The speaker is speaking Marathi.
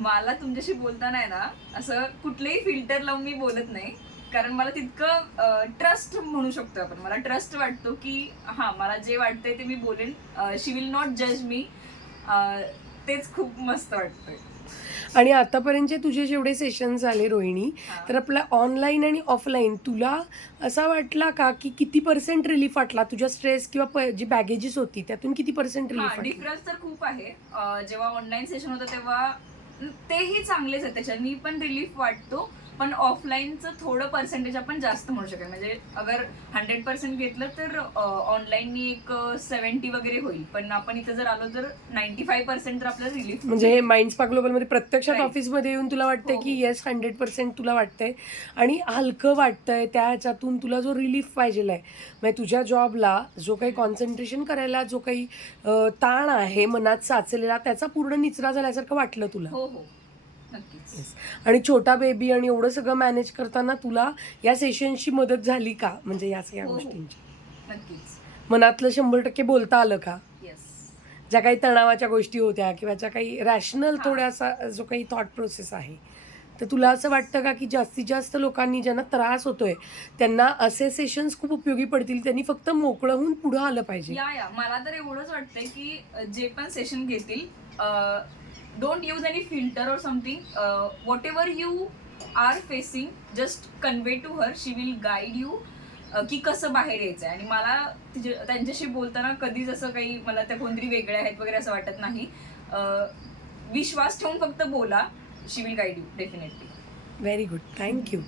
मला तुमच्याशी बोलताना आहे ना असं कुठलेही फिल्टर लावून मी बोलत नाही, कारण मला तितकं ट्रस्ट म्हणू शकतो आपण. मला ट्रस्ट वाटतो की हा मला जे वाटतंय ते मी बोलेन. शी विल नॉट जज मी. तेच खूप मस्त वाटतंय. आणि आतापर्यंतचे तुझे जेवढे सेशन झाले रोहिणी, तर आपला ऑनलाईन आणि ऑफलाईन तुला असा वाटला का की किती पर्सेंट रिलीफ वाटला तुझ्या स्ट्रेस किंवा जी बॅगेजेस होती त्यातून किती पर्सेंट रिलीफ वाटला? डिफरन्स तर खूप आहे. जेव्हा ऑनलाईन सेशन होतं तेव्हा तेही चांगलेच आहे, त्याच्यानी पण रिलीफ वाटतो, पण ऑफलाईनचं थोडं पर्सेंटेज आपण जास्त म्हणू शकेल. म्हणजे अगर 100% घेतलं तर ऑनलाईननी एक 70 वगैरे होईल, पण आपण इथं जर आलो तर 95% तर आपल्याला रिलीफ. म्हणजे हे माइंड स्पा ग्लोबलमध्ये प्रत्यक्षात Right. ऑफिसमध्ये येऊन तुला वाटतंय हो, की हो. येस 100% तुला वाटतंय आणि हलकं वाटतंय, त्या ह्याच्यातून तुला जो रिलीफ पाहिजेल आहे, म्हणजे तुझ्या जॉबला जो काही कॉन्सन्ट्रेशन करायला जो काही ताण आहे मनात साचलेला त्याचा पूर्ण निचरा झाल्यासारखं वाटलं तुला? हो हो, नक्कीच. येस. आणि छोटा बेबी आणि एवढं सगळं मॅनेज करताना तुला या सेशनची मदत झाली का, म्हणजे या सगळ्या हो, हो. गोष्टींची? नक्कीच. मनातलं 100% बोलता आलं का? येस. ज्या काही तणावाच्या गोष्टी होत्या किंवा ज्या काही रॅशनल हां. थोडासा जो काही थॉट प्रोसेस आहे, तर तुला असं वाटतं का की जास्तीत जास्त लोकांनी ज्यांना त्रास होतोय त्यांना असे सेशन्स खूप उपयोगी पडतील, त्यांनी फक्त मोकळं होऊन पुढं आलं पाहिजे? मला तर एवढंच वाटतंय की जे पण सेशन घेतील, don't use any filter or something. Whatever you are facing, just convey to her. She will guide you की कसं बाहेर यायचंय. आणि मला त्यांच्याशी बोलताना कधीच असं काही मला त्या कोणतरी वेगळे आहेत वगैरे असं वाटत नाही. विश्वास ठेवून फक्त बोला. She will guide you definitely. Very good, thank you.